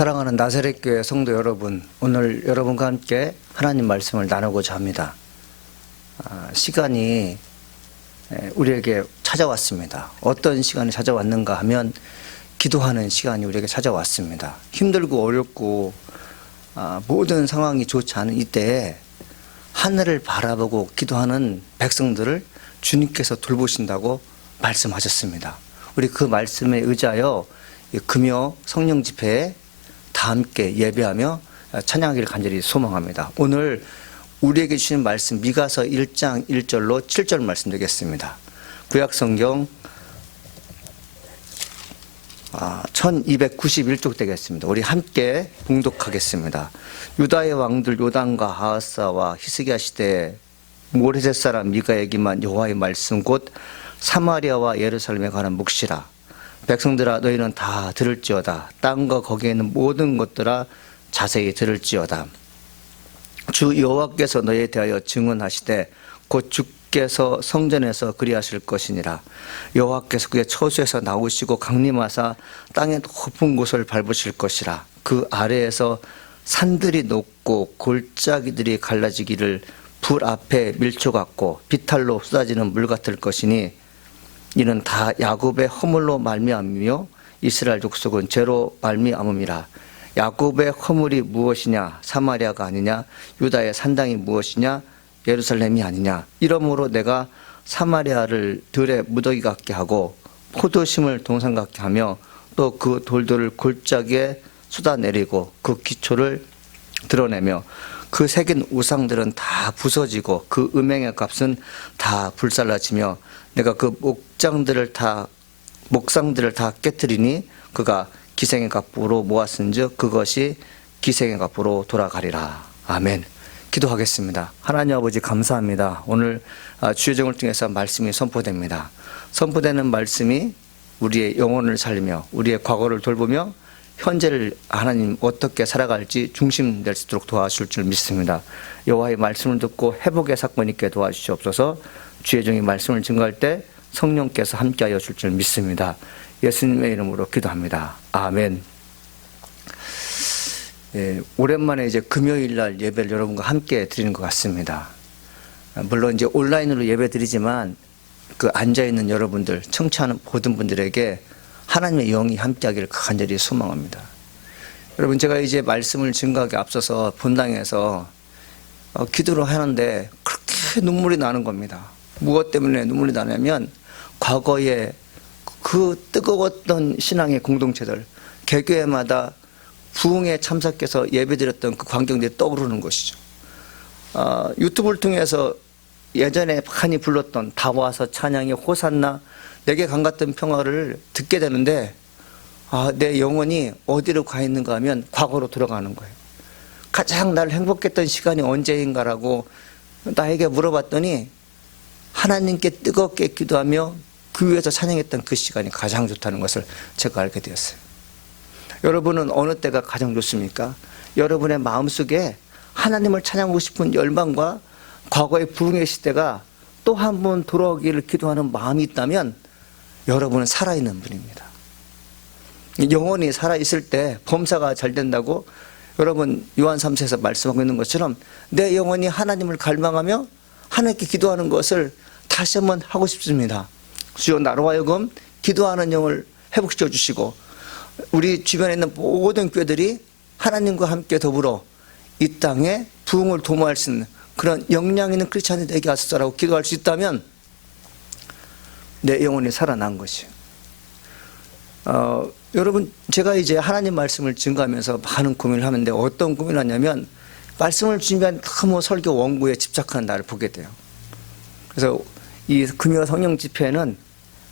사랑하는 나사렛교회 성도 여러분, 오늘 여러분과 함께 하나님 말씀을 나누고자 합니다. 시간이 우리에게 찾아왔습니다. 어떤 시간이 찾아왔는가 하면 기도하는 시간이 우리에게 찾아왔습니다. 힘들고 어렵고 모든 상황이 좋지 않은 이때에 하늘을 바라보고 기도하는 백성들을 주님께서 돌보신다고 말씀하셨습니다. 우리 그 말씀에 의지하여 금요 성령 집회에 다 함께 예배하며 찬양하기를 간절히 소망합니다. 오늘 우리에게 주신 말씀 미가서 1장 1절로 7절 말씀드리겠습니다. 구약성경 1291쪽 되겠습니다. 우리 함께 봉독하겠습니다. 유다의 왕들 요단과 아하스와 히스기야 시대에 모레셋 사람 미가에게만 여호와의 말씀 곧 사마리아와 예루살렘에 관한 묵시라. 백성들아 너희는 다 들을지어다. 땅과 거기에 있는 모든 것들아 자세히 들을지어다. 주 여호와께서 너희에 대하여 증언하시되 곧 주께서 성전에서 그리하실 것이니라. 여호와께서 그의 처소에서 나오시고 강림하사 땅의 높은 곳을 밟으실 것이라. 그 아래에서 산들이 녹고 골짜기들이 갈라지기를 불 앞에 밀초 같고 비탈로 쏟아지는 물 같을 것이니 이는 다 야곱의 허물로 말미암으며 이스라엘 족속은 죄로 말미암음이라. 야곱의 허물이 무엇이냐? 사마리아가 아니냐? 유다의 산당이 무엇이냐? 예루살렘이 아니냐? 이러므로 내가 사마리아를 들의 무더기 같게 하고 포도심을 동산 같게 하며 또 그 돌들을 골짜기에 쏟아내리고 그 기초를 드러내며 그 새긴 우상들은 다 부서지고 그 음행의 값은 다 불살라지며 내가 그 목상들을 다 깨뜨리니 그가 기생의 값으로 모았은즉 그것이 기생의 값으로 돌아가리라. 아멘. 기도하겠습니다. 하나님 아버지 감사합니다. 오늘 주의 종을 통해서 말씀이 선포됩니다. 선포되는 말씀이 우리의 영혼을 살리며 우리의 과거를 돌보며 현재를 하나님 어떻게 살아갈지 중심될 수 있도록 도와주실 줄 믿습니다. 여호와의 말씀을 듣고 회복의 사건이 있게 도와주시옵소서. 주의 종이 말씀을 증거할 때 성령께서 함께하여 줄 줄 믿습니다. 예수님의 이름으로 기도합니다. 아멘. 오랜만에 이제 금요일 날 예배를 여러분과 함께 드리는 것 같습니다. 물론 이제 온라인으로 예배 드리지만 그 앉아 있는 여러분들, 청취하는 모든 분들에게 하나님의 영이 함께하기를 간절히 소망합니다. 여러분 제가 이제 말씀을 증거하기 앞서서 본당에서 기도를 하는데 그렇게 눈물이 나는 겁니다. 무엇 때문에 눈물이 나냐면 과거에 그 뜨거웠던 신앙의 공동체들, 개교회마다 부흥에 참석해서 예배드렸던 그 광경들이 떠오르는 것이죠. 유튜브를 통해서 예전에 많이 불렀던 다 와서 찬양의 호산나 내게 강 같은 평화를 듣게 되는데 내 영혼이 어디로 가 있는가 하면 과거로 들어가는 거예요. 가장 날 행복했던 시간이 언제인가라고 나에게 물어봤더니 하나님께 뜨겁게 기도하며 그 위에서 찬양했던 그 시간이 가장 좋다는 것을 제가 알게 되었어요. 여러분은 어느 때가 가장 좋습니까? 여러분의 마음속에 하나님을 찬양하고 싶은 열망과 과거의 부흥의 시대가 또 한 번 돌아오기를 기도하는 마음이 있다면 여러분은 살아있는 분입니다. 영혼이 살아있을 때 범사가 잘 된다고 여러분 요한 3서에서 말씀하고 있는 것처럼 내 영혼이 하나님을 갈망하며 하나님께 기도하는 것을 다시 한번 하고 싶습니다. 주여 나로 하여금 기도하는 영을 회복시켜 주시고 우리 주변에 있는 모든 교회들이 하나님과 함께 더불어 이 땅에 부흥을 도모할 수 있는 그런 역량 있는 크리스찬이 되게 하소서라고 기도할 수 있다면 내 영혼이 살아난 것이에요. 여러분 제가 이제 하나님 말씀을 증거하면서 많은 고민을 하는데 어떤 고민을 하냐면 말씀을 준비한 너무 설교 원고에 집착하는 나를 보게 돼요. 그래서 이 금요 성령 집회에는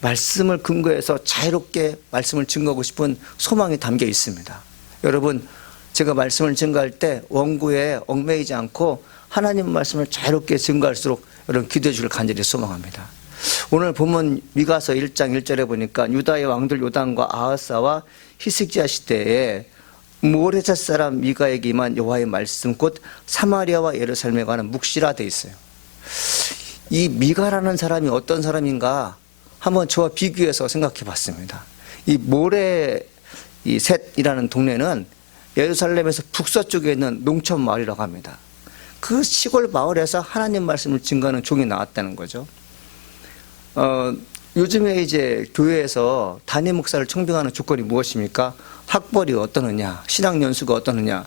말씀을 근거해서 자유롭게 말씀을 증거하고 싶은 소망이 담겨 있습니다. 여러분 제가 말씀을 증거할 때 원고에 얽매이지 않고 하나님 말씀을 자유롭게 증거할수록 여러분 기도해 주길 간절히 소망합니다. 오늘 본문 미가서 1장 1절에 보니까 유다의 왕들 요단과 아하스와 히스기야 시대에 모레셋 사람 미가에게만 여호와의 말씀 곧 사마리아와 예루살렘에 관한 묵시라 되어 있어요. 이 미가라는 사람이 어떤 사람인가 한번 저와 비교해서 생각해 봤습니다. 이 모레셋이라는 동네는 예루살렘에서 북서쪽에 있는 농촌 마을이라고 합니다. 그 시골 마을에서 하나님 말씀을 증거하는 종이 나왔다는 거죠. 요즘에 이제 교회에서 담임 목사를 청빙하는 조건이 무엇입니까? 학벌이 어떠느냐, 신학 연수가 어떠느냐,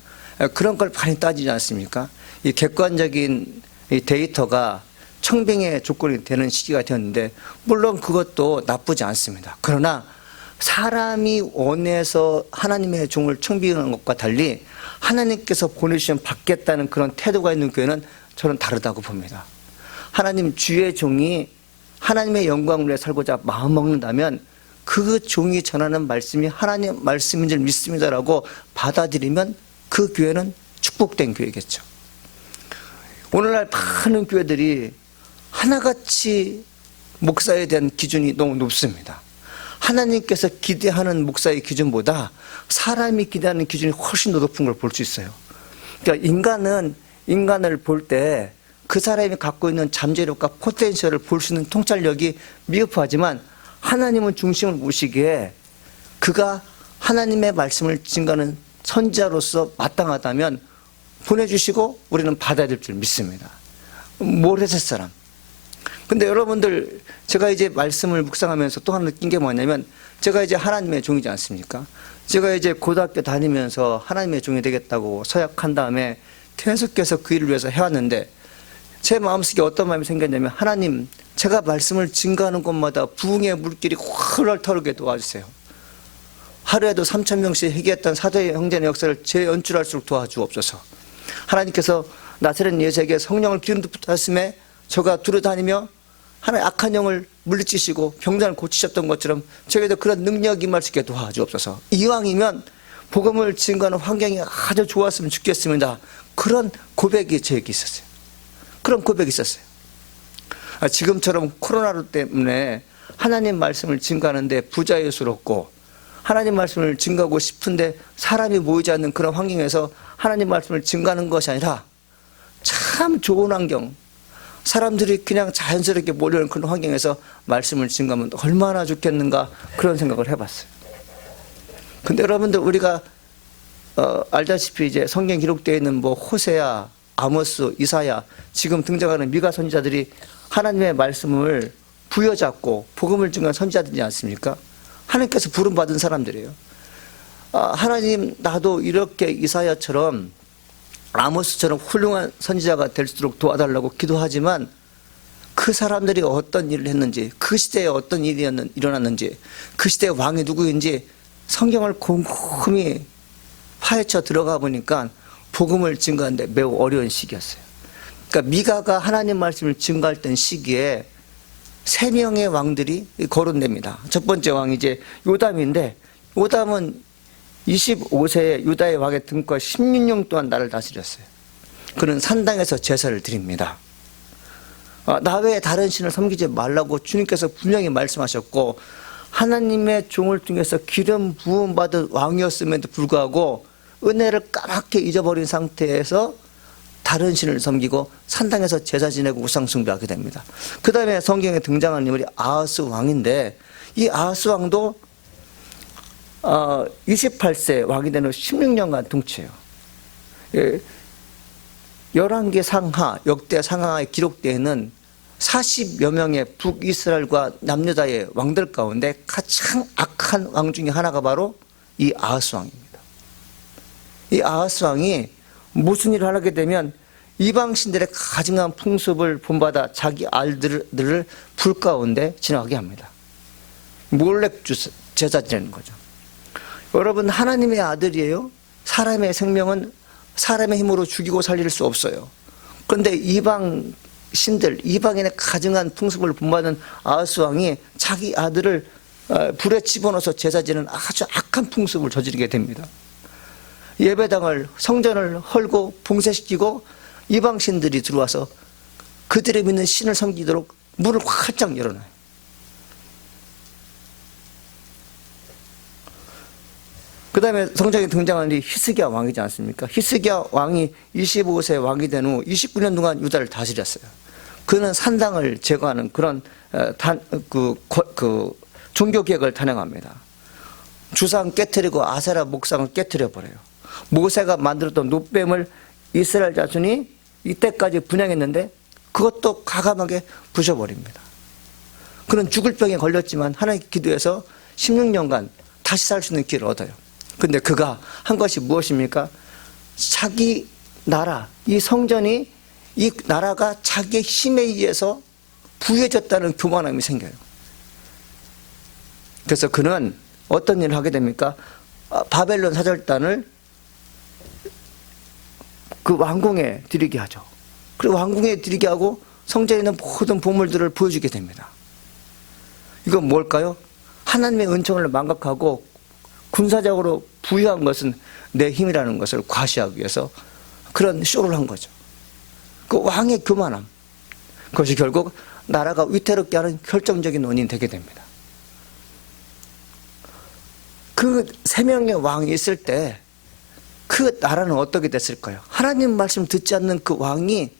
그런 걸 많이 따지지 않습니까? 이 객관적인 이 데이터가 청빙의 조건이 되는 시기가 되었는데, 물론 그것도 나쁘지 않습니다. 그러나 사람이 원해서 하나님의 종을 청빙하는 것과 달리 하나님께서 보내주시면 받겠다는 그런 태도가 있는 교회는 저는 다르다고 봅니다. 하나님 주의 종이 하나님의 영광을 위해 살고자 마음먹는다면 그 종이 전하는 말씀이 하나님 말씀인 줄 믿습니다라고 받아들이면 그 교회는 축복된 교회겠죠. 오늘날 많은 교회들이 하나같이 목사에 대한 기준이 너무 높습니다. 하나님께서 기대하는 목사의 기준보다 사람이 기대하는 기준이 훨씬 더 높은 걸 볼 수 있어요. 그러니까 인간을 볼 때 그 사람이 갖고 있는 잠재력과 포텐셜을 볼 수 있는 통찰력이 미흡하지만, 하나님은 중심을 모시기에 그가 하나님의 말씀을 증거하는 선지자로서 마땅하다면 보내주시고 우리는 받아야 될 줄 믿습니다. 모레셋 사람. 근데 여러분들, 제가 이제 말씀을 묵상하면서 또 하나 느낀 게 뭐냐면, 제가 이제 하나님의 종이지 않습니까? 제가 이제 고등학교 다니면서 하나님의 종이 되겠다고 서약한 다음에 계속해서 그 일을 위해서 해왔는데, 제 마음속에 어떤 마음이 생겼냐면, 하나님, 제가 말씀을 증거하는 곳마다 부흥의 물길이 훨훨 터르게 도와주세요. 하루에도 3,000명씩 회개했던 사도의 형제의 역사를 재연출할수록 도와주옵소서. 하나님께서 나사렛 예수에게 성령을 기름 부으심에 저가 두루다니며 하나의 악한 영을 물리치시고 병자를 고치셨던 것처럼 저에게도 그런 능력이 임할 수 있게 도와주옵소서. 이왕이면 복음을 증거하는 환경이 아주 좋았으면 좋겠습니다. 그런 고백이 저에게 있었어요. 그런 고백이 있었어요. 지금처럼 코로나 때문에 하나님 말씀을 증거하는데 부자유스럽고, 하나님 말씀을 증거하고 싶은데 사람이 모이지 않는 그런 환경에서 하나님 말씀을 증거하는 것이 아니라 참 좋은 환경, 사람들이 그냥 자연스럽게 몰려오는 그런 환경에서 말씀을 증거하면 얼마나 좋겠는가, 그런 생각을 해봤어요. 근데 여러분들, 우리가 알다시피 이제 성경 기록되어 있는 뭐 호세야, 아모스, 이사야, 지금 등장하는 미가 선지자들이 하나님의 말씀을 부여잡고 복음을 증거한 선지자들이지 않습니까? 하나님께서 부름받은 사람들이에요. 하나님, 나도 이렇게 이사야처럼 아모스처럼 훌륭한 선지자가 될수록 도와달라고 기도하지만, 그 사람들이 어떤 일을 했는지, 그 시대에 어떤 일이 일어났는지, 그 시대의 왕이 누구인지 성경을 곰곰이 파헤쳐 들어가 보니까 복음을 증거하는데 매우 어려운 시기였어요. 그러니까 미가가 하나님 말씀을 증거할 땐 시기에 3명의 왕들이 거론됩니다. 첫 번째 왕이 이제 요담인데, 요담은 25세에 유다의 왕에 등과 16년 동안 나를 다스렸어요. 그는 산당에서 제사를 드립니다. 나 외에 다른 신을 섬기지 말라고 주님께서 분명히 말씀하셨고, 하나님의 종을 통해서 기름 부음 받은 왕이었음에도 불구하고 은혜를 까맣게 잊어버린 상태에서 다른 신을 섬기고 산당에서 제사 지내고 우상 숭배하게 됩니다. 그 다음에 성경에 등장하는 인물이 아하스 왕인데, 이 아하스 왕도 28세 왕이 되는 16년간 통치해요. 11개 상하, 역대 상하에 기록되어 있는 40여 명의 북이스라엘과 남유다의 왕들 가운데 가장 악한 왕 중에 하나가 바로 이 아하스 왕입니다. 이 아하스 왕이 무슨 일을 하게 되면 이방신들의 가증한 풍습을 본받아 자기 아들들을 불 가운데 지나가게 합니다. 몰렉 제사 지내는 거죠. 여러분, 하나님의 아들이에요. 사람의 생명은 사람의 힘으로 죽이고 살릴 수 없어요. 그런데 이방신들, 이방인의 가증한 풍습을 본받은 아하스 왕이 자기 아들을 불에 집어넣어서 제사 지내는 아주 악한 풍습을 저지르게 됩니다. 예배당을, 성전을 헐고 봉쇄시키고 이방신들이 들어와서 그들의 믿는 신을 섬기도록 문을 활짝 열어놔요. 그 다음에 성경에 등장하는 히스기야 왕이지 않습니까? 히스기야 왕이 25세 왕이 된 후 29년 동안 유다를 다스렸어요. 그는 산당을 제거하는 그런 종교 개혁을 단행합니다. 주상 깨트리고 아세라 목상을 깨트려 버려요. 모세가 만들었던 놋뱀을 이스라엘 자손이 이때까지 분양했는데 그것도 과감하게 부셔버립니다. 그는 죽을 병에 걸렸지만 하나님께 기도해서 16년간 다시 살 수 있는 기회를 얻어요. 근데 그가 한 것이 무엇입니까? 자기 나라, 이 성전이, 이 나라가 자기의 힘에 의해서 부여졌다는 교만함이 생겨요. 그래서 그는 어떤 일을 하게 됩니까? 바벨론 사절단을 그 왕궁에 들이게 하죠. 그리고 왕궁에 들이게 하고 성전에 있는 모든 보물들을 보여주게 됩니다. 이건 뭘까요? 하나님의 은총을 망각하고 군사적으로 부유한 것은 내 힘이라는 것을 과시하기 위해서 그런 쇼를 한 거죠. 그 왕의 교만함, 그것이 결국 나라가 위태롭게 하는 결정적인 원인이 되게 됩니다. 그 세 명의 왕이 있을 때 그 나라는 어떻게 됐을까요? 하나님 말씀 듣지 않는 그 왕이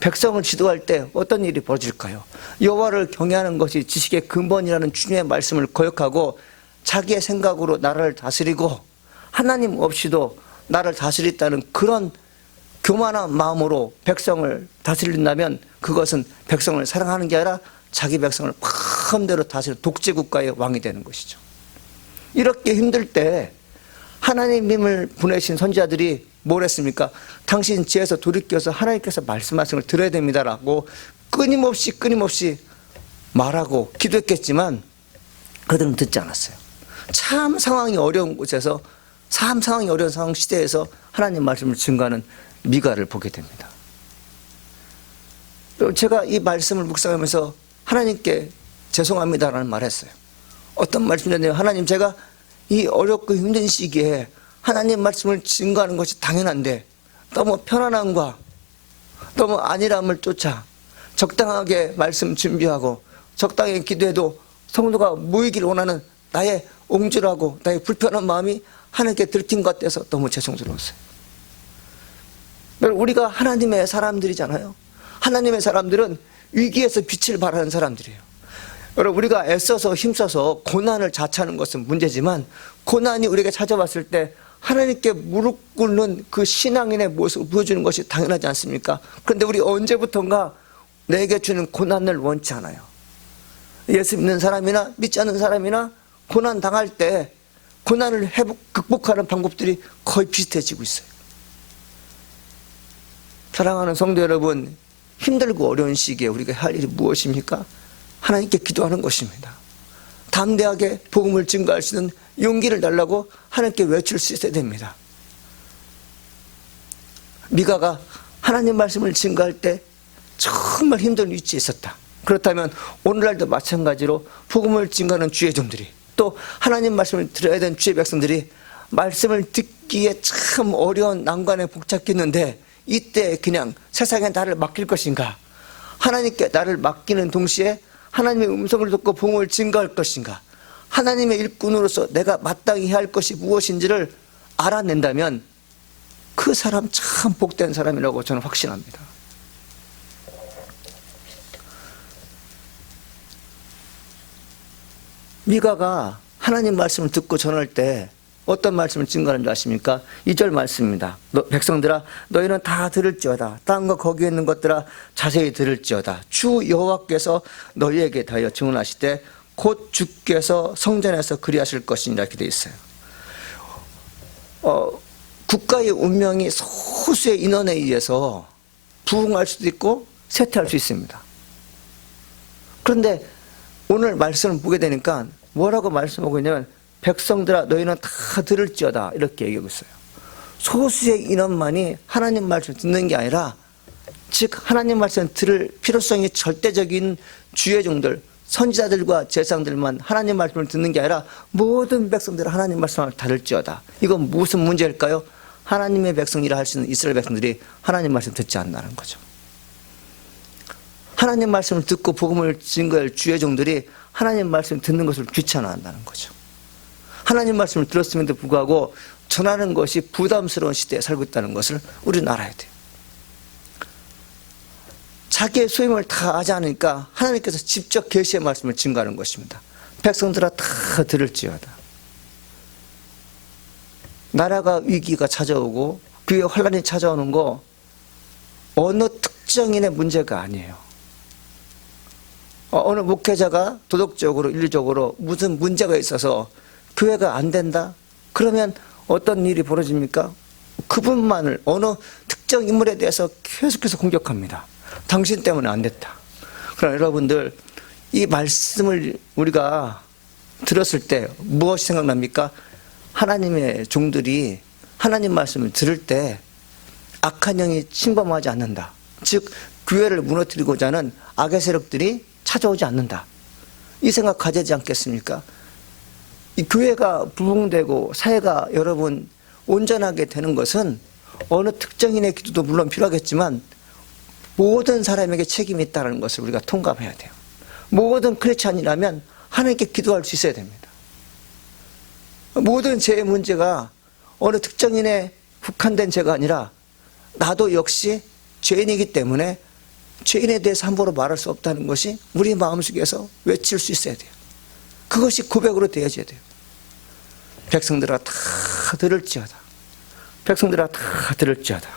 백성을 지도할 때 어떤 일이 벌어질까요? 여호와를 경외하는 것이 지식의 근본이라는 주님의 말씀을 거역하고 자기의 생각으로 나라를 다스리고 하나님 없이도 나라를 다스리겠다는 그런 교만한 마음으로 백성을 다스린다면 그것은 백성을 사랑하는 게 아니라 자기 백성을 마음대로 다스리는 독재국가의 왕이 되는 것이죠. 이렇게 힘들 때 하나님을 보내신 선지자들이 뭘 했습니까? 당신 지혜에서 돌이켜서 하나님께서 말씀하신 걸 들어야 됩니다라고 끊임없이 말하고 기도했겠지만 그들은 듣지 않았어요. 참 상황이 어려운 곳에서, 참 상황이 어려운 상황 시대에서 하나님 말씀을 증거하는 미가를 보게 됩니다. 제가 이 말씀을 묵상하면서 하나님께 죄송합니다라는 말을 했어요. 어떤 말씀이냐면, 하나님, 제가 이 어렵고 힘든 시기에 하나님 말씀을 증거하는 것이 당연한데 너무 편안함과 너무 안일함을 쫓아 적당하게 말씀 준비하고 적당히 기도해도 성도가 모이길 원하는 나의 옹졸하고 나의 불편한 마음이 하나님께 들킨 것 같아서 너무 죄송스러웠어요. 우리가 하나님의 사람들이잖아요. 하나님의 사람들은 위기에서 빛을 발하는 사람들이에요. 여러분, 우리가 애써서 힘써서 고난을 자처하는 것은 문제지만 고난이 우리에게 찾아왔을 때 하나님께 무릎 꿇는 그 신앙인의 모습을 보여주는 것이 당연하지 않습니까? 그런데 우리 언제부턴가 내게 주는 고난을 원치 않아요. 예수 믿는 사람이나 믿지 않는 사람이나 고난 당할 때 고난을 극복하는 방법들이 거의 비슷해지고 있어요. 사랑하는 성도 여러분, 힘들고 어려운 시기에 우리가 할 일이 무엇입니까? 하나님께 기도하는 것입니다. 담대하게 복음을 증거할 수 있는 용기를 달라고 하나님께 외칠 수 있어야 됩니다. 미가가 하나님 말씀을 증거할 때 정말 힘든 위치에 있었다. 그렇다면 오늘날도 마찬가지로 복음을 증거하는 주의 종들이, 또 하나님 말씀을 들어야 되는 주의 백성들이 말씀을 듣기에 참 어려운 난관에 봉착했는데 이때 그냥 세상에 나를 맡길 것인가, 하나님께 나를 맡기는 동시에 하나님의 음성을 듣고 복음을 증거할 것인가, 하나님의 일꾼으로서 내가 마땅히 해야 할 것이 무엇인지를 알아낸다면 그 사람 참 복된 사람이라고 저는 확신합니다. 미가가 하나님 말씀을 듣고 전할 때 어떤 말씀을 증거하는 줄 아십니까? 2절 말씀입니다. 백성들아, 너희는 다 들을지어다. 땅과 거기에 있는 것들아, 자세히 들을지어다. 주 여호와께서 너희에게 다하여 증언하시되 곧 주께서 성전에서 그리하실 것이니라 이렇게 되어 있어요. 국가의 운명이 소수의 인원에 의해서 부흥할 수도 있고 쇠퇴할 수 있습니다. 그런데 오늘 말씀을 보게 되니까 뭐라고 말씀하고 있냐면, 백성들아 너희는 다 들을지어다 이렇게 얘기하고 있어요. 소수의 인원만이 하나님 말씀을 듣는 게 아니라, 즉 하나님 말씀을 들을 필요성이 절대적인 주의 종들, 선지자들과 제사장들만 하나님 말씀을 듣는 게 아니라 모든 백성들은 하나님 말씀을 들을지어다. 이건 무슨 문제일까요? 하나님의 백성이라 할 수 있는 이스라엘 백성들이 하나님 말씀을 듣지 않는다는 거죠. 하나님 말씀을 듣고 복음을 증거할 주의 종들이 하나님 말씀을 듣는 것을 귀찮아한다는 거죠. 하나님 말씀을 들었음에도 불구하고 전하는 것이 부담스러운 시대에 살고 있다는 것을 우리는 알아야 돼요. 자기의 소임을 다 하지 않으니까 하나님께서 직접 계시의 말씀을 증거하는 것입니다. 백성들아 다 들을지어다. 나라가 위기가 찾아오고 교회 혼란이 찾아오는 거 어느 특정인의 문제가 아니에요. 어느 목회자가 도덕적으로 윤리적으로 무슨 문제가 있어서 교회가 안 된다? 그러면 어떤 일이 벌어집니까? 그분만을 어느 특정 인물에 대해서 계속해서 공격합니다. 당신 때문에 안 됐다. 그러나 여러분들 이 말씀을 우리가 들었을 때 무엇이 생각납니까? 하나님의 종들이 하나님 말씀을 들을 때 악한 영이 침범하지 않는다. 즉 교회를 무너뜨리고자 하는 악의 세력들이 찾아오지 않는다. 이 생각 가지지 않겠습니까? 이 교회가 부흥되고 사회가 여러분 온전하게 되는 것은 어느 특정인의 기도도 물론 필요하겠지만 모든 사람에게 책임이 있다는 것을 우리가 통감해야 돼요. 모든 크리스찬이라면 하나님께 기도할 수 있어야 됩니다. 모든 죄의 문제가 어느 특정인에 국한된 죄가 아니라 나도 역시 죄인이기 때문에 죄인에 대해서 함부로 말할 수 없다는 것이 우리 마음속에서 외칠 수 있어야 돼요. 그것이 고백으로 되어져야 돼요. 백성들아 다 들을지어다. 백성들아 다 들을지어다.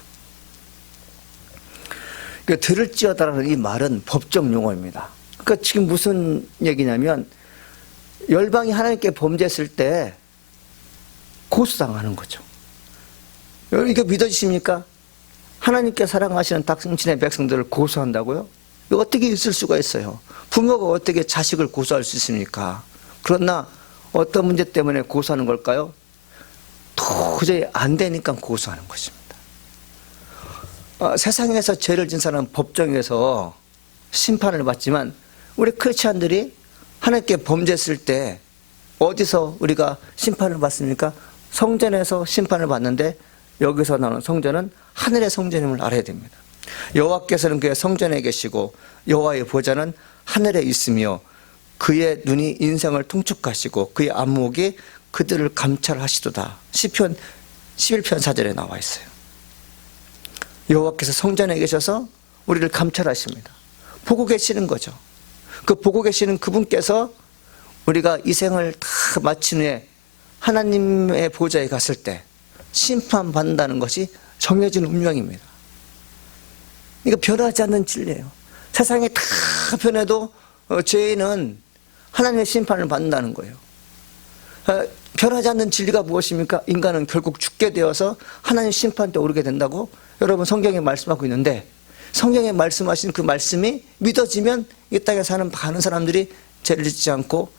그 들을지어다라는 이 말은 법적 용어입니다. 그러니까 지금 무슨 얘기냐면 열방이 하나님께 범죄했을 때 고소당하는 거죠. 이거 믿어지십니까? 하나님께 사랑하시는 당신의 백성들을 고소한다고요? 이거 어떻게 있을 수가 있어요? 부모가 어떻게 자식을 고소할 수 있습니까? 그러나 어떤 문제 때문에 고소하는 걸까요? 도저히 안 되니까 고소하는 것입니다. 세상에서 죄를 진 사람은 법정에서 심판을 받지만 우리 크리스찬들이 하나님께 범죄했을 때 어디서 우리가 심판을 받습니까? 성전에서 심판을 받는데 여기서 나오는 성전은 하늘의 성전임을 알아야 됩니다. 여호와께서는 그의 성전에 계시고 여호와의 보좌는 하늘에 있으며 그의 눈이 인생을 통촉하시고 그의 안목이 그들을 감찰하시도다. 시편 11편 4절에 나와 있어요. 여호와께서 성전에 계셔서 우리를 감찰하십니다. 보고 계시는 거죠. 그 보고 계시는 그분께서 우리가 이 생을 다 마친 후에 하나님의 보좌에 갔을 때 심판받는다는 것이 정해진 운명입니다. 이거 변하지 않는 진리예요. 세상이 다 변해도 죄인은 하나님의 심판을 받는다는 거예요. 변하지 않는 진리가 무엇입니까? 인간은 결국 죽게 되어서 하나님 심판 때 오르게 된다고 여러분 성경에 말씀하고 있는데 성경에 말씀하신 그 말씀이 믿어지면 이 땅에 사는 많은 사람들이 죄를 짓지 않고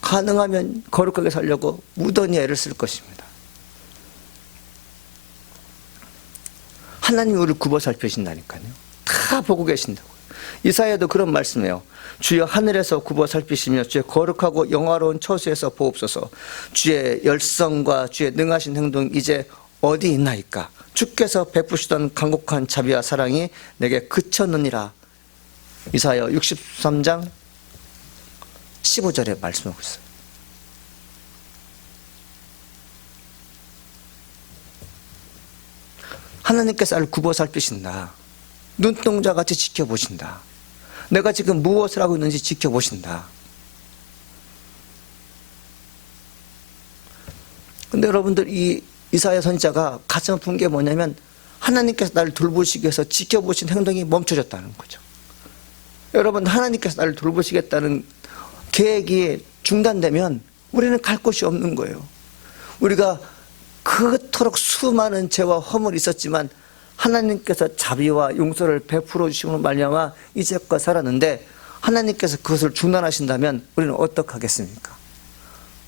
가능하면 거룩하게 살려고 무던히 애를 쓸 것입니다. 하나님이 우리를 굽어 살피신다니까요. 다 보고 계신다고요. 이사야도 그런 말씀이에요. 주여 하늘에서 굽어 살피시며 주의 거룩하고 영화로운 처소에서 보옵소서. 주의 열성과 주의 능하신 행동 이제 어디 있나이까. 주께서 베푸시던 간곡한 자비와 사랑이 내게 그쳤느니라. 이사야 63장 15절에 말씀하고 있어요. 하나님께서 나를 굽어 살피신다. 눈동자같이 지켜보신다. 내가 지금 무엇을 하고 있는지 지켜보신다. 근데 여러분들 이 이사야 선지자가 가슴 아픈 게 뭐냐면 하나님께서 나를 돌보시기 위해서 지켜보신 행동이 멈춰졌다는 거죠. 여러분 하나님께서 나를 돌보시겠다는 계획이 중단되면 우리는 갈 곳이 없는 거예요. 우리가 그토록 수많은 죄와 허물이 있었지만 하나님께서 자비와 용서를 베풀어 주심으로 말미암아 이제껏 살았는데 하나님께서 그것을 중단하신다면 우리는 어떡하겠습니까?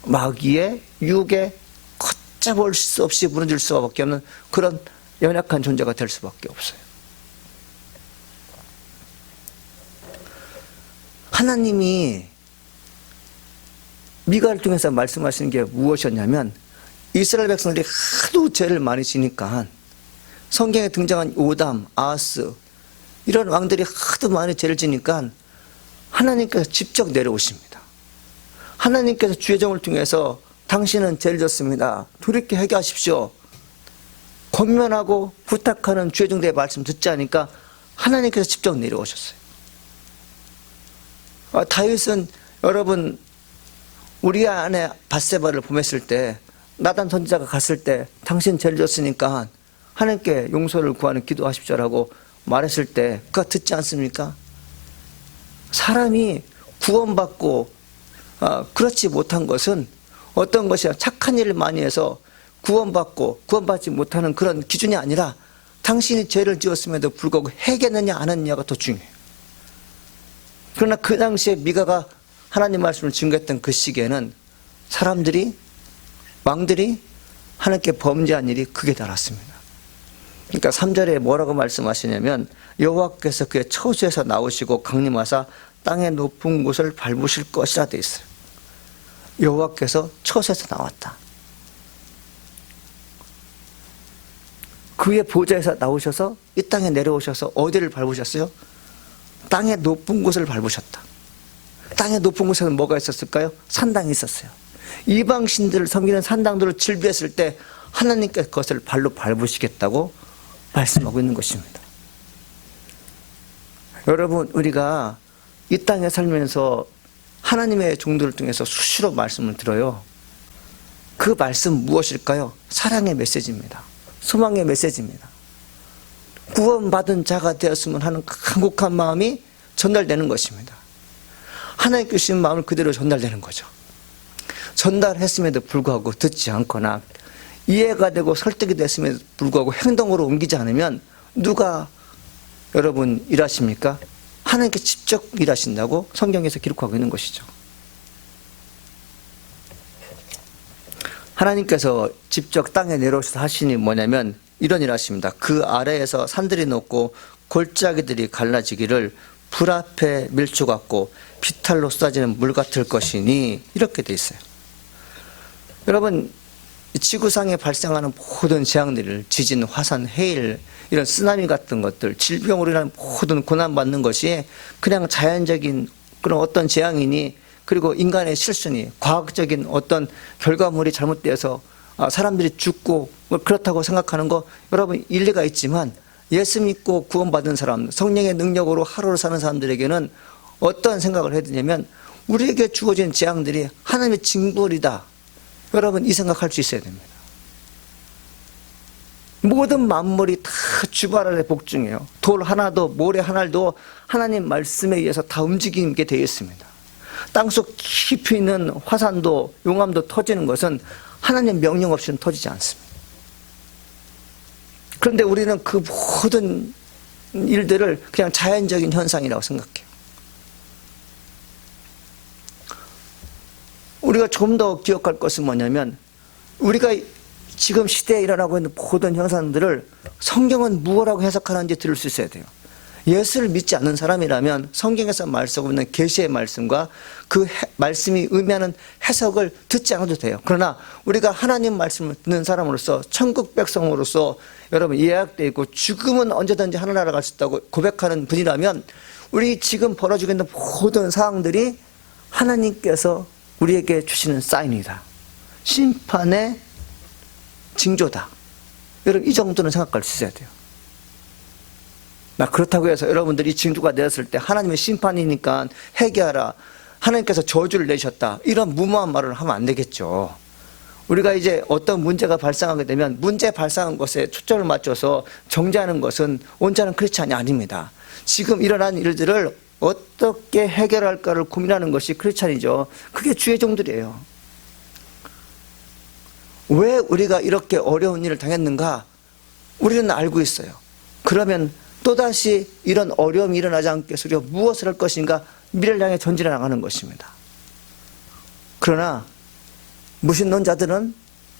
마귀의 유혹에 걷잡을 수 없이 무너질 수밖에 없는 그런 연약한 존재가 될 수밖에 없어요. 하나님이 미가를 통해서 말씀하시는 게 무엇이었냐면 이스라엘 백성들이 하도 죄를 많이 지니까 성경에 등장한 요담, 아하스 이런 왕들이 하도 많이 죄를 지니까 하나님께서 직접 내려오십니다. 하나님께서 주의 종을 통해서 당신은 죄를 졌습니다. 돌이켜 회개하십시오. 권면하고 부탁하는 주의 종들의 말씀 듣지 않으니까 하나님께서 직접 내려오셨어요. 다윗은 여러분 우리 아내 밧세바를 범했을 때 나단 선지자가 갔을 때 당신 죄를 졌으니까 하나님께 용서를 구하는 기도하십시오라고 말했을 때 그가 듣지 않습니까? 사람이 구원받고 그렇지 못한 것은 어떤 것이야? 착한 일을 많이 해서 구원받고 구원받지 못하는 그런 기준이 아니라 당신이 죄를 지었음에도 불구하고 회개했느냐 안 했느냐가 더 중요해요. 그러나 그 당시에 미가가 하나님 말씀을 증거했던 그 시기에는 사람들이, 왕들이 하나님께 범죄한 일이 극에 달았습니다. 그러니까 3절에 뭐라고 말씀하시냐면 여호와께서 그의 처소에서 나오시고 강림하사 땅의 높은 곳을 밟으실 것이라 돼 있어요. 여호와께서 처소에서 나왔다. 그의 보좌에서 나오셔서 이 땅에 내려오셔서 어디를 밟으셨어요? 땅의 높은 곳을 밟으셨다. 땅의 높은 곳에는 뭐가 있었을까요? 산당이 있었어요. 이방 신들을 섬기는 산당들을 질비했을 때 하나님께서 그것을 발로 밟으시겠다고 말씀하고 있는 것입니다. 여러분, 우리가 이 땅에 살면서 하나님의 종들을 통해서 수시로 말씀을 들어요. 그 말씀 무엇일까요? 사랑의 메시지입니다. 소망의 메시지입니다. 구원받은 자가 되었으면 하는 간곡한 마음이 전달되는 것입니다. 하나님께 주신 마음을 그대로 전달되는 거죠. 전달했음에도 불구하고 듣지 않거나 이해가 되고 설득이 됐음에도 불구하고 행동으로 옮기지 않으면 누가 여러분 일하십니까? 하나님께 직접 일하신다고 성경에서 기록하고 있는 것이죠. 하나님께서 직접 땅에 내려오셔서 하시니 뭐냐면 이런 일 하십니다. 그 아래에서 산들이 높고 골짜기들이 갈라지기를 불 앞에 밀주 같고 비탈로 쏟아지는 물 같을 것이니 이렇게 돼 있어요. 여러분, 지구상에 발생하는 모든 재앙들을 지진, 화산, 해일, 이런 쓰나미 같은 것들, 질병으로 인한 모든 고난받는 것이 그냥 자연적인 그런 어떤 재앙이니, 그리고 인간의 실수니, 과학적인 어떤 결과물이 잘못되어서 사람들이 죽고 그렇다고 생각하는 거 여러분 일리가 있지만, 예수 믿고 구원받은 사람, 성령의 능력으로 하루를 사는 사람들에게는 어떤 생각을 해야 되냐면 우리에게 주어진 재앙들이 하나님의 징벌이다. 여러분 이 생각할 수 있어야 됩니다. 모든 만물이 다 주발 아래 복종해요. 돌 하나도 모래 하나도 하나님 말씀에 의해서 다 움직이게 되어 있습니다. 땅속 깊이 있는 화산도 용암도 터지는 것은 하나님 명령 없이는 터지지 않습니다. 그런데 우리는 그 모든 일들을 그냥 자연적인 현상이라고 생각해요. 우리가 좀 더 기억할 것은 뭐냐면 우리가 지금 시대에 일어나고 있는 모든 현상들을 성경은 무엇이라고 해석하는지 들을 수 있어야 돼요. 예수를 믿지 않는 사람이라면 성경에서 말씀하고 있는 계시의 말씀과 그 말씀이 의미하는 해석을 듣지 않아도 돼요. 그러나 우리가 하나님 말씀을 듣는 사람으로서, 천국 백성으로서 여러분 예약되어 있고 죽음은 언제든지 하늘나라 갈 수 있다고 고백하는 분이라면 우리 지금 벌어지고 있는 모든 상황들이 하나님께서 우리에게 주시는 사인이다. 심판의 징조다. 여러분 이 정도는 생각할 수 있어야 돼요. 그렇다고 해서 여러분들이 징조가 내렸을 때 하나님의 심판이니까 회개하라, 하나님께서 저주를 내셨다, 이런 무모한 말을 하면 안 되겠죠. 우리가 이제 어떤 문제가 발생하게 되면 문제 발생한 것에 초점을 맞춰서 정죄하는 것은 온전한 크리스찬이 아닙니다. 지금 일어난 일들을 어떻게 해결할까를 고민하는 것이 크리스찬이죠. 그게 주의 종들이에요. 왜 우리가 이렇게 어려운 일을 당했는가? 우리는 알고 있어요. 그러면 또다시 이런 어려움이 일어나지 않게 해서 우리가 무엇을 할 것인가? 미래를 향해 전진해 나가는 것입니다. 그러나 무신론자들은,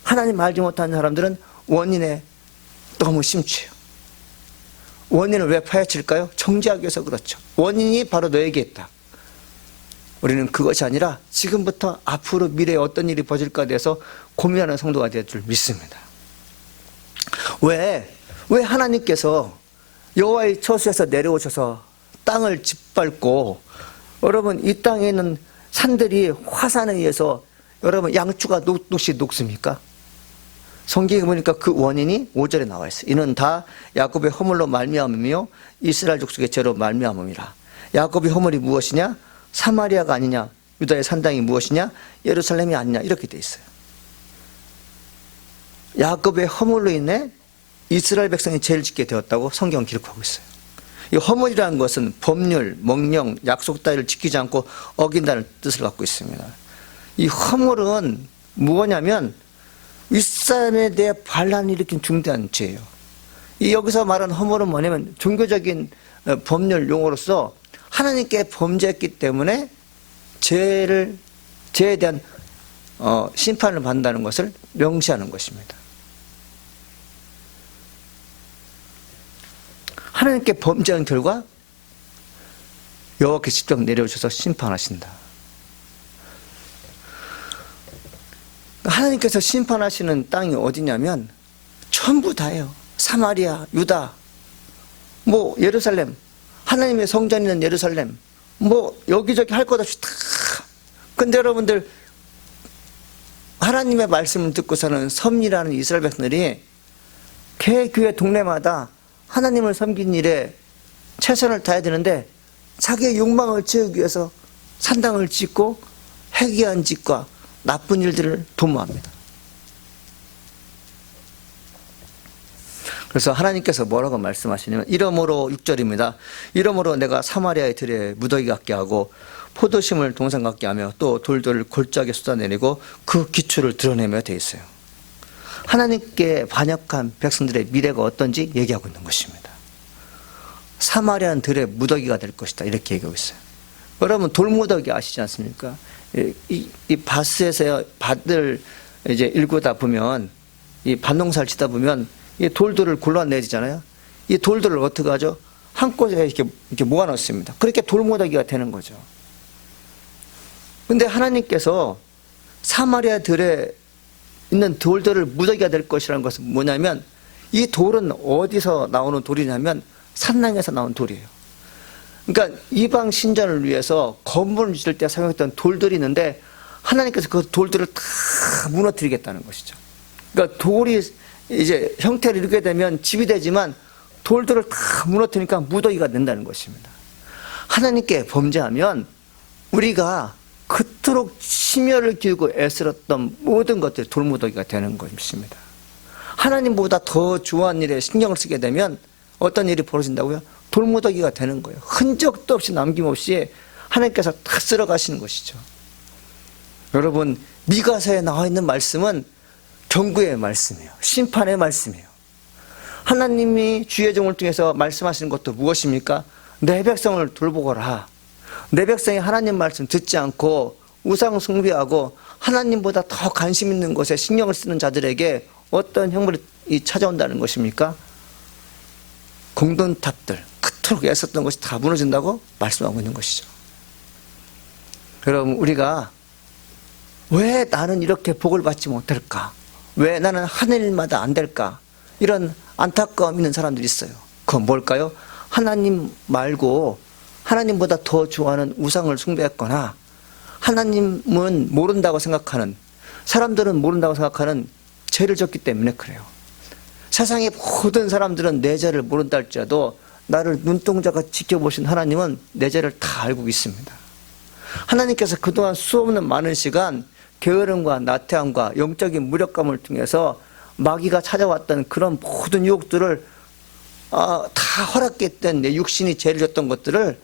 하나님 알지 못하는 사람들은 원인에 너무 심취해요. 원인을 왜 파헤칠까요? 정죄하기 위해서 그렇죠. 원인이 바로 너에게 있다. 우리는 그것이 아니라 지금부터 앞으로 미래에 어떤 일이 벌어질까에 대해서 고민하는 성도가 될 줄 믿습니다. 왜 하나님께서 여호와의 처소에서 내려오셔서 땅을 짓밟고 여러분 이 땅에 있는 산들이 화산에 의해서 여러분 양추가 녹듯이 녹습니까? 성경에 보니까 그 원인이 5절에 나와 있어요. 이는 다 야곱의 허물로 말미암으며 이스라엘 족속의 죄로 말미암음이라. 야곱의 허물이 무엇이냐? 사마리아가 아니냐? 유다의 산당이 무엇이냐? 예루살렘이 아니냐? 이렇게 돼 있어요. 야곱의 허물로 인해 이스라엘 백성이 죄를 짓게 되었다고 성경은 기록하고 있어요. 이 허물이라는 것은 법률, 명령, 약속 따위를 지키지 않고 어긴다는 뜻을 갖고 있습니다. 이 허물은 무엇냐면 윗사람에 대해 반란을 일으킨 중대한 죄예요. 이 여기서 말하는 허물은 뭐냐면 종교적인 법률 용어로서 하나님께 범죄했기 때문에 죄에 대한 심판을 받는다는 것을 명시하는 것입니다. 하나님께 범죄한 결과 여호와께서 직접 내려오셔서 심판하신다. 하나님께서 심판하시는 땅이 어디냐면 전부 다예요. 사마리아, 유다, 뭐 예루살렘, 하나님의 성전이 있는 예루살렘, 뭐 여기저기 할 것 없이 다. 근데 여러분들 하나님의 말씀을 듣고서는 섭리라는 이스라엘 백성들이 개교회 동네마다 하나님을 섬긴 일에 최선을 다해야 되는데 자기의 욕망을 채우기 위해서 산당을 짓고 해괴한 짓과 나쁜 일들을 도모합니다. 그래서 하나님께서 뭐라고 말씀하시냐면 이러므로 6절입니다. 이러므로 내가 사마리아의 들에 무더기 같게 하고 포도심을 동산 같게 하며 또 돌들을 골짜기에 쏟아내리고 그 기초를 드러내며 되어 있어요. 하나님께 반역한 백성들의 미래가 어떤지 얘기하고 있는 것입니다. 사마리아는 들의 무더기가 될 것이다 이렇게 얘기하고 있어요. 여러분 돌무더기 아시지 않습니까? 이 밭에서 밭을 이제 일구다 보면 이 밭농사를 짓다 보면 이 돌들을 골라내지잖아요. 이 돌들을 어떻게 하죠? 한 곳에 이렇게 모아놓습니다. 그렇게 돌무더기가 되는 거죠. 근데 하나님께서 사마리아 들에 있는 돌들을 무더기가 될 것이라는 것은 뭐냐면 이 돌은 어디서 나오는 돌이냐면 산낭에서 나온 돌이에요. 그러니까 이방 신전을 위해서 건물을 지을 때 사용했던 돌들이 있는데 하나님께서 그 돌들을 다 무너뜨리겠다는 것이죠. 그러니까 돌이 이제 형태를 이루게 되면 집이 되지만 돌들을 다 무너뜨리니까 무더기가 된다는 것입니다. 하나님께 범죄하면 우리가 그토록 심혈을 기울이고 애쓰었던 모든 것들이 돌무더기가 되는 것입니다. 하나님보다 더 좋아하는 일에 신경을 쓰게 되면 어떤 일이 벌어진다고요? 돌무더기가 되는 거예요. 흔적도 없이 남김없이 하나님께서 다 쓸어 가시는 것이죠. 여러분 미가서에 나와 있는 말씀은 경고의 말씀이에요. 심판의 말씀이에요. 하나님이 주의 종을 통해서 말씀하시는 것도 무엇입니까? 내 백성을 돌보거라. 내 백성이 하나님 말씀 듣지 않고 우상 숭배하고 하나님보다 더 관심 있는 것에 신경을 쓰는 자들에게 어떤 형벌이 찾아온다는 것입니까? 공동탑들, 그토록 애썼던 것이 다 무너진다고 말씀하고 있는 것이죠. 여러분 우리가 왜 나는 이렇게 복을 받지 못할까? 왜 나는 하는 일마다 안 될까? 이런 안타까움 있는 사람들이 있어요. 그건 뭘까요? 하나님 말고 하나님보다 더 좋아하는 우상을 숭배했거나 하나님은 모른다고 생각하는, 사람들은 모른다고 생각하는 죄를 졌기 때문에 그래요. 세상의 모든 사람들은 내 죄를 모른다 할지라도 나를 눈동자가 지켜보신 하나님은 내 죄를 다 알고 있습니다. 하나님께서 그동안 수없는 많은 시간 게으름과 나태함과 영적인 무력감을 통해서 마귀가 찾아왔던 그런 모든 유혹들을 다 허락했던 내 육신이 죄를 졌던 것들을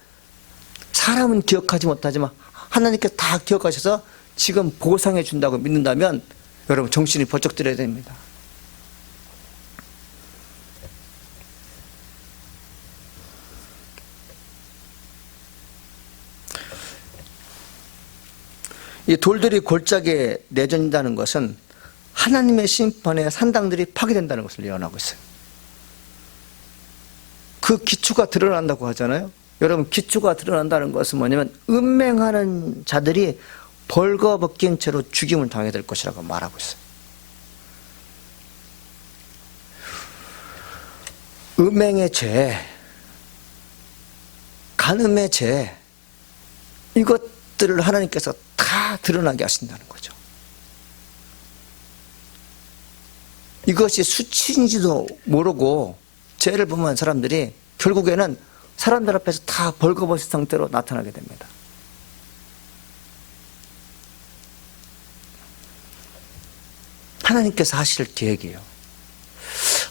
사람은 기억하지 못하지만 하나님께서 다 기억하셔서 지금 보상해 준다고 믿는다면 여러분 정신이 번쩍 들어야 됩니다. 이 돌들이 골짜기에 내던진다는 것은 하나님의 심판에 산당들이 파괴된다는 것을 예언하고 있어요. 그 기초가 드러난다고 하잖아요. 여러분 기초가 드러난다는 것은 뭐냐면 음행하는 자들이 벌거벗긴 채로 죽임을 당하게 될 것이라고 말하고 있어요. 음행의 죄, 간음의 죄, 이것들을 하나님께서 다 드러나게 하신다는 거죠. 이것이 수치인지도 모르고 죄를 범한 사람들이 결국에는 사람들 앞에서 다 벌거벗은 상태로 나타나게 됩니다. 하나님께서 하실 계획이에요.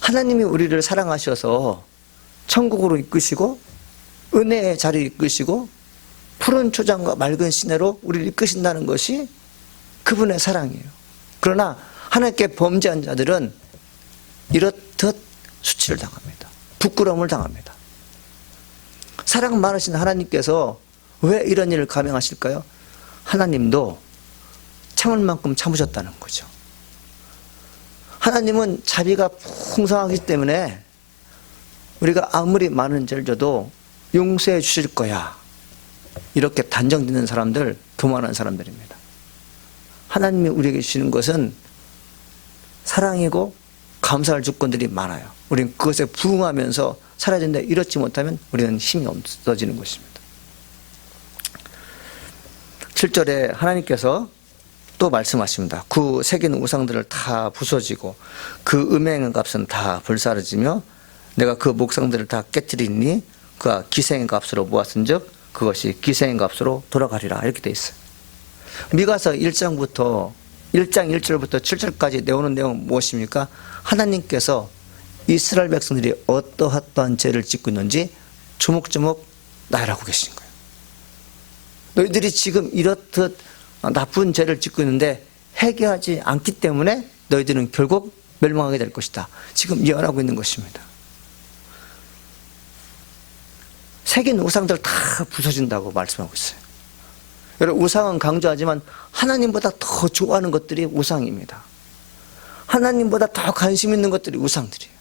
하나님이 우리를 사랑하셔서 천국으로 이끄시고 은혜의 자리에 이끄시고 푸른 초장과 맑은 시내로 우리를 이끄신다는 것이 그분의 사랑이에요. 그러나 하나님께 범죄한 자들은 이렇듯 수치를 당합니다. 부끄러움을 당합니다. 사랑 많으신 하나님께서 왜 이런 일을 감행하실까요? 하나님도 참을 만큼 참으셨다는 거죠. 하나님은 자비가 풍성하기 때문에 우리가 아무리 많은 죄를 져도 용서해 주실 거야, 이렇게 단정 짓는 사람들, 교만한 사람들입니다. 하나님이 우리에게 주시는 것은 사랑이고 감사할 조건들이 많아요. 우리는 그것에 부응하면서 살아야 되는데 이렇지 못하면 우리는 힘이 없어지는 것입니다. 7절에 하나님께서 또 말씀하십니다. 그 새기는 우상들을 다 부서지고 그 음행의 값은 다 불사르지며 내가 그 목상들을 다 깨뜨리니 그가 기생의 값으로 모았은즉 그것이 기생의 값으로 돌아가리라, 이렇게 돼 있어요. 미가서 1장 1절부터 7절까지 내오는 내용은 무엇입니까? 하나님께서 이스라엘 백성들이 어떠한 죄를 짓고 있는지 조목조목 나열하고 계신 거예요. 너희들이 지금 이렇듯 나쁜 죄를 짓고 있는데 회개하지 않기 때문에 너희들은 결국 멸망하게 될 것이다, 지금 예언하고 있는 것입니다. 새긴 우상들 다 부서진다고 말씀하고 있어요. 여러분, 우상은 강조하지만 하나님보다 더 좋아하는 것들이 우상입니다. 하나님보다 더 관심 있는 것들이 우상들이에요.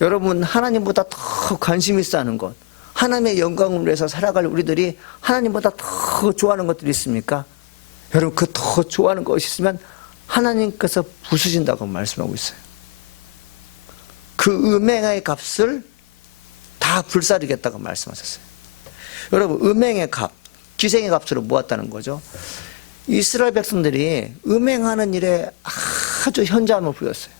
여러분, 하나님보다 더 관심 있어 하는 것, 하나님의 영광을 위해서 살아갈 우리들이 하나님보다 더 좋아하는 것들이 있습니까? 여러분, 그 더 좋아하는 것이 있으면 하나님께서 부수신다고 말씀하고 있어요. 그 음행의 값을 다 불사르겠다고 말씀하셨어요. 여러분, 음행의 값, 기생의 값으로 모았다는 거죠. 이스라엘 백성들이 음행하는 일에 아주 현저함을 보였어요.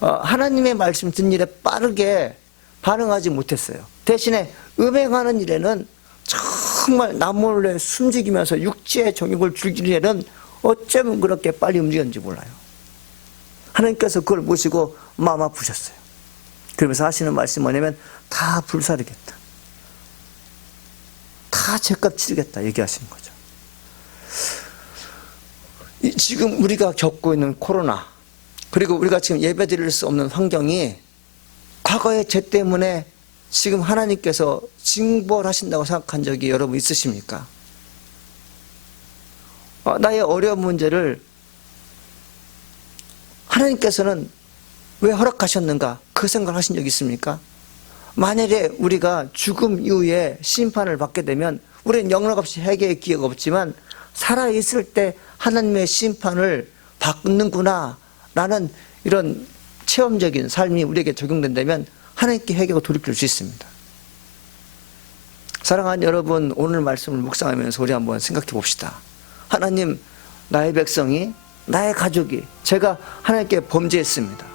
하나님의 말씀 듣는 일에 빠르게 반응하지 못했어요. 대신에 음행하는 일에는 정말 남몰래 숨지기면서 육체의 정욕을 즐기는 일은 어쩌면 그렇게 빨리 움직였는지 몰라요. 하나님께서 그걸 보시고 마음 아프셨어요. 그러면서 하시는 말씀이 뭐냐면 다 불사르겠다, 다 죄값 치르겠다 얘기하시는 거죠. 지금 우리가 겪고 있는 코로나, 그리고 우리가 지금 예배 드릴 수 없는 환경이 과거의 죄 때문에 지금 하나님께서 징벌하신다고 생각한 적이 여러분 있으십니까? 나의 어려운 문제를 하나님께서는 왜 허락하셨는가, 그 생각을 하신 적이 있습니까? 만약에 우리가 죽음 이후에 심판을 받게 되면 우리는 영락 없이 회개의 기회가 없지만 살아있을 때 하나님의 심판을 받는구나 라는 이런 체험적인 삶이 우리에게 적용된다면 하나님께 회개가 돌이킬 수 있습니다. 사랑하는 여러분, 오늘 말씀을 묵상하면서 우리 한번 생각해 봅시다. 하나님, 나의 백성이, 나의 가족이, 제가 하나님께 범죄했습니다.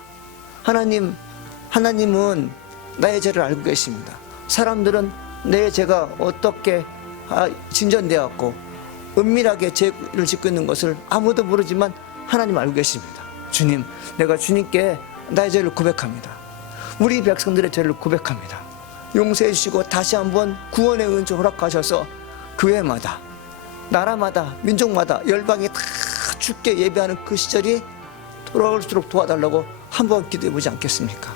하나님은 나의 죄를 알고 계십니다. 사람들은 내 죄가 어떻게 진전되었고 은밀하게 죄를 짓고 있는 것을 아무도 모르지만 하나님 알고 계십니다. 주님, 내가 주님께 나의 죄를 고백합니다. 우리 백성들의 죄를 고백합니다. 용서해 주시고 다시 한번 구원의 은혜 허락하셔서 교회마다, 나라마다, 민족마다, 열방이 다 주께 예배하는 그 시절이 돌아올수록 도와달라고 한번 기도해 보지 않겠습니까?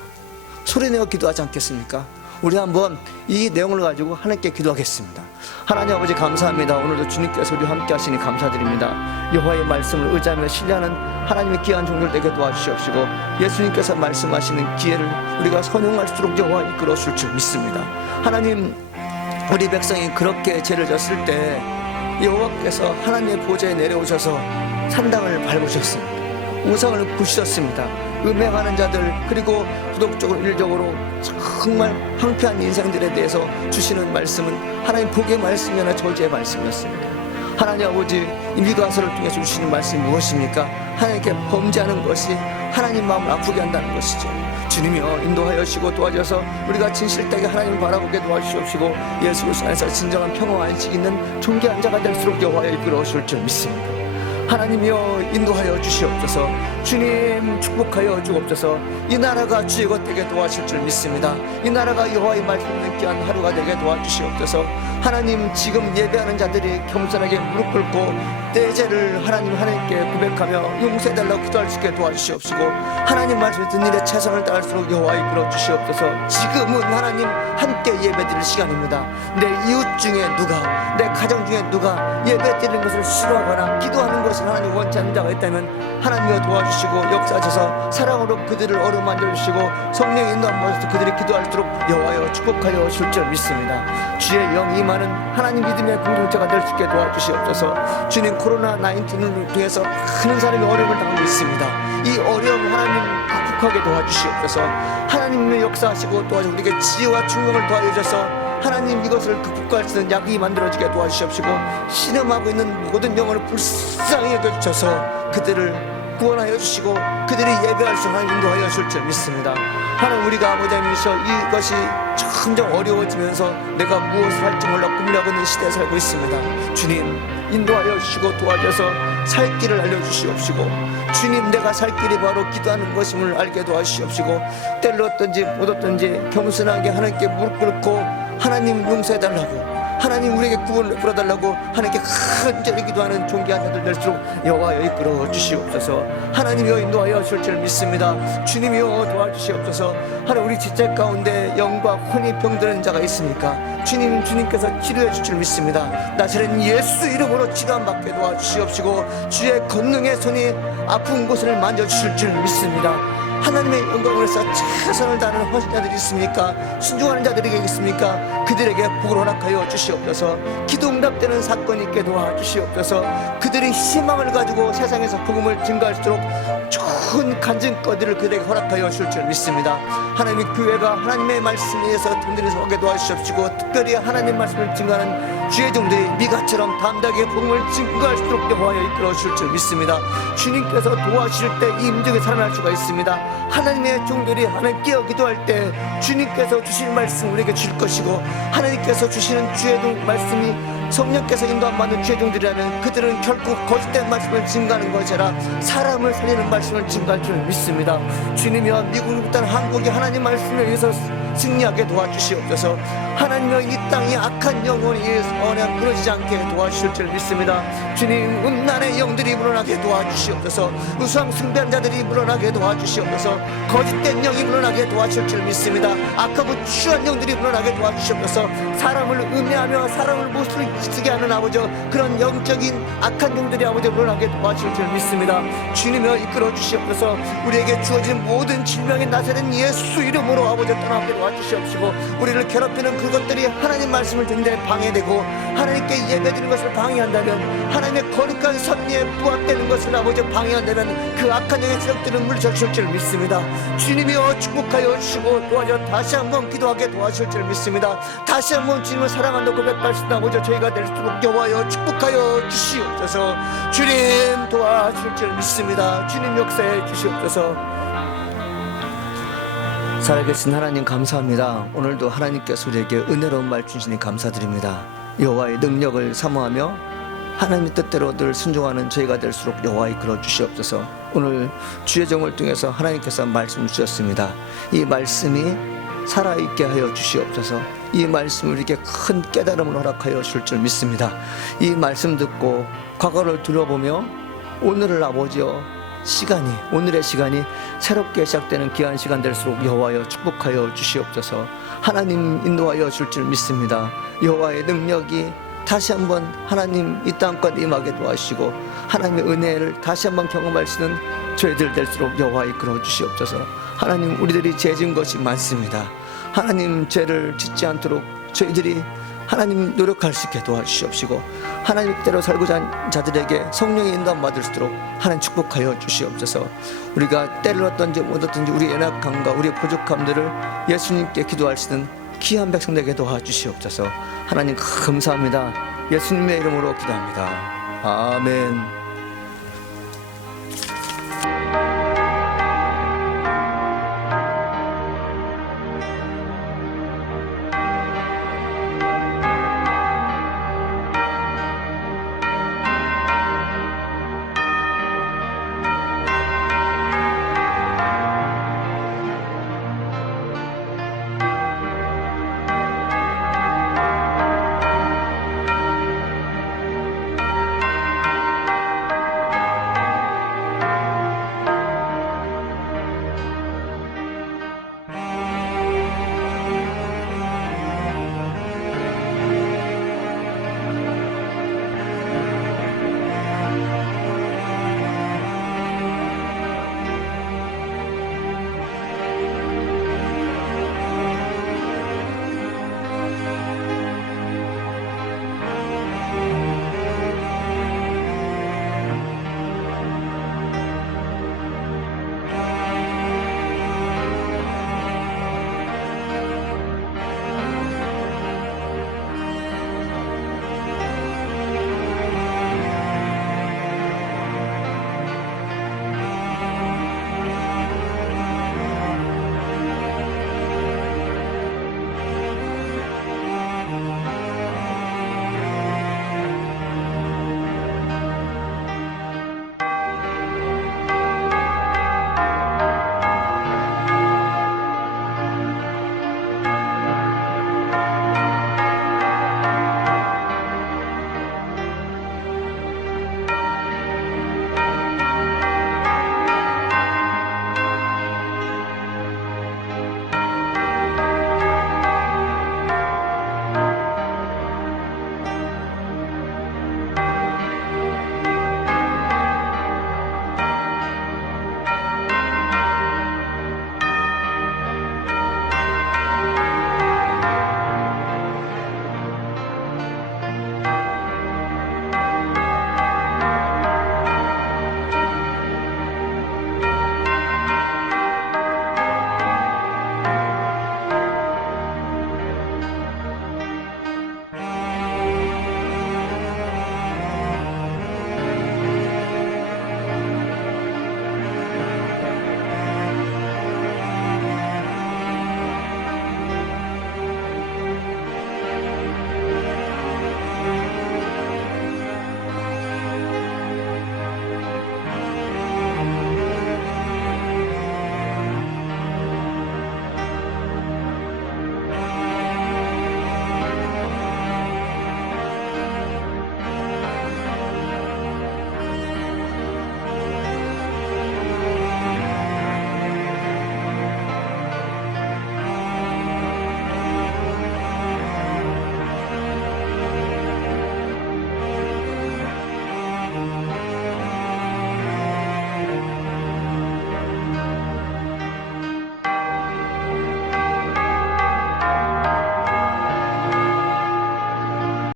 소리내어 기도하지 않겠습니까? 우리 한번 이 내용을 가지고 하나님께 기도하겠습니다. 하나님 아버지, 감사합니다. 오늘도 주님께서 우리와 함께 하시니 감사드립니다. 여호와의 말씀을 의지하며 신뢰하는 하나님의 귀한 종들 되게 도와주시옵시고 예수님께서 말씀하시는 기회를 우리가 선용할수록 여호와 이끌어 주실 줄 믿습니다. 하나님, 우리 백성이 그렇게 죄를 졌을 때 여호와께서 하나님의 보좌에 내려오셔서 산당을 밟으셨습니다. 우상을 부수셨습니다. 음행하는 자들, 그리고 부독적으로 일적으로 정말 황폐한 인생들에 대해서 주시는 말씀은 하나님 복의 말씀이나 저주의 말씀이었습니다. 하나님 아버지, 이 미가서를 통해서 주시는 말씀이 무엇입니까? 하나님께 범죄하는 것이 하나님 마음을 아프게 한다는 것이죠. 주님이여, 인도하여 주시고 도와줘서 우리가 진실되게 하나님을 바라보게 도와주시옵시고 예수 그리스도 안에서 진정한 평화와 안식이 있는 존귀한 자가 될수록 여호와의 이끌어 주실 줄 믿습니다. 하나님이여 인도하여 주시옵소서. 주님 축복하여 주옵소서. 이 나라가 주의 것 되게 도와주실 줄 믿습니다. 이 나라가 여호와의 말씀을 귀한 하루가 되게 도와주시옵소서. 하나님 지금 예배하는 자들이 겸손하게 무릎 꿇고 내 죄를 하나님께 고백하며 용서해달라고 기도할 수 있게 도와주시옵시고, 하나님 말씀을 듣는 일에 최선을 다할수록 여호와 이끌어 주시옵소서. 지금은 하나님 함께 예배드릴 시간입니다. 내 이웃 중에 누가, 내 가정 중에 누가 예배드리는 것을 싫어하거나 기도하는 것을 하나님 원치 않는 자가 있다면 하나님이여 도와주시고 역사하셔서 사랑으로 그들을 어루만져 주시고 성령의 인도함 받아서 그들이 기도할수록 여호와여 축복하여 줄 줄 믿습니다. 주의 영 임하는 하나님 믿음의 공동체가 될 수 있게 도와주시옵소서. 주님 코로나19을 통해서 많은 사람이 어려움을 당하고 있습니다. 이 어려움 하나님 극복하게 도와주시옵소서. 하나님의 역사하시고 도와주시고 우리에게 지혜와 충성을 도와주셔서 하나님 이것을 극복할 수 있는 약이 만들어지게 도와주시옵시고, 신음하고 있는 모든 영혼을 불쌍히 여겨주셔서 그들을 구원하여 주시고 그들이 예배할 수 하나님 인도하여 줄 줄 믿습니다. 하나님 우리가 아버지 하나님이셔 이것이 점점 어려워지면서 내가 무엇을 할지 몰라 고민하고 있는 시대에 살고 있습니다. 주님 인도하여 주시고 도와줘서 살 길을 알려주시옵시고, 주님 내가 살 길이 바로 기도하는 것임을 알게 도와주시옵시고, 때를 얻든지 못 얻든지 겸손하게 하나님께 무릎 꿇고 하나님 용서해달라고, 하나님 우리에게 구원을 베풀어달라고 하나님께 간절히 기도하는 존귀한 자들 될수록 여호와여 이끌어 주시옵소서. 하나님이여 인도하여 줄 줄 믿습니다. 주님이여 도와주시옵소서. 하나님 우리 지체 가운데 영과 혼이 병드는 자가 있습니까? 주님께서 치료해 줄 줄 믿습니다. 나사렛 예수 이름으로 치료함 받게 도와주시옵시고 주의 권능의 손이 아픈 곳을 만져주실 줄 믿습니다. 하나님의 영광을 위해서 최선을 다하는 헌신자들이 있습니까? 순종하는 자들에게 있습니까? 그들에게 복을 허락하여 주시옵소서. 기도 응답되는 사건이 있게 도와주시옵소서. 그들이 희망을 가지고 세상에서 복음을 증가할수록 좋은 간증거리를 그들에게 허락하여 줄 줄 믿습니다. 하나님의 교회가 하나님의 말씀에 의해서 든든해서 오게 도와주시옵시고, 특별히 하나님 말씀을 증거하는 주의 종들이 미가처럼 담대하게 복음을 증거할수록 여호와여 이끌어 줄 줄 믿습니다. 주님께서 도와주실 때 이 임종에 살아날 수가 있습니다. 하나님의 종들이 하나님 깨어 기도할 때 주님께서 주실 말씀 우리에게 줄 것이고, 하나님께서 주시는 주의 종 말씀이 성령께서 인도함 받는 주의 종들이라면 그들은 결국 거짓된 말씀을 증거하는 것이라 사람을 살리는 말씀을 증거할 줄 믿습니다. 주님이여 미국을 비롯한 한국이 하나님 말씀에 의해서 승리하게 도와주시옵소서. 하나님이여 이 땅이 악한 영혼이 언약 무너지지 않게 도와주실 줄 믿습니다. 주님 음란의 영들이 물러나게 도와주시옵소서. 우상 숭배한 자들이 물러나게 도와주시옵소서. 거짓된 영이 물러나게 도와주실 줄 믿습니다. 악하고 추한 영들이 물러나게 도와주시옵소서. 사람을 음해하며 사람을 못을 쓰게 하는 아버지 그런 영적인 악한 영들이 아버지 물러나게 도와주실 줄 믿습니다. 주님이여 이끌어 주시옵소서. 우리에게 주어진 모든 질병의 나사렛 예수 이름으로 아버지 떠나게 도와주시옵시고, 우리를 괴롭히는 그것들이 하나님 말씀을 듣는데 방해되고 하나님께 예배드리는 것을 방해한다면, 하나님의 거룩한 섭리에 부합되는 것을 아버지 방해한다면 그 악한 영의 세력들은 물리쳐주실 줄 믿습니다. 주님이여 축복하여 주시고 도와줘 다시 한번 기도하게 도와주실 줄 믿습니다. 다시 한번 주님을 사랑한다고 고백할 수 있는 아버지 저희가 될수록 여호와여 축복하여 주시옵소서. 주님 도와주실 줄 믿습니다. 주님 역사해 주시옵소서. 살아계신 하나님 감사합니다. 오늘도 하나님께서 우리에게 은혜로운 말 주시니 감사드립니다. 여호와의 능력을 사모하며 하나님의 뜻대로 늘 순종하는 저희가 될수록 여호와 이끌어 주시옵소서. 오늘 주의 종을 통해서 하나님께서 말씀을 주셨습니다. 이 말씀이 살아있게 하여 주시옵소서. 이 말씀을 우리에게 큰 깨달음을 허락하여 줄 줄 믿습니다. 이 말씀 듣고 과거를 들어보며 오늘을 아버지여 오늘의 시간이 새롭게 시작되는 귀한 시간 될수록 여호와여 축복하여 주시옵소서. 하나님 인도하여 줄 줄 믿습니다. 여호와의 능력이 다시 한번 하나님 이 땅까지 임하게 도와주시고 하나님의 은혜를 다시 한번 경험할 수 있는 저희들 될수록 여호와 이끌어 주시옵소서. 하나님 우리들이 죄 지은 것이 많습니다. 하나님 죄를 짓지 않도록 저희들이 하나님 노력할 수 있게 도와주시옵시고, 하나님 뜻대로 살고자 하는 자들에게 성령의 인도함 받을 수 있도록 하나님 축복하여 주시옵소서. 우리가 때를 얻든지 못 얻든지 우리 연약함과 우리 부족함들을 예수님께 기도할 수 있는 귀한 백성들에게 도와주시옵소서. 하나님 감사합니다. 예수님의 이름으로 기도합니다. 아멘.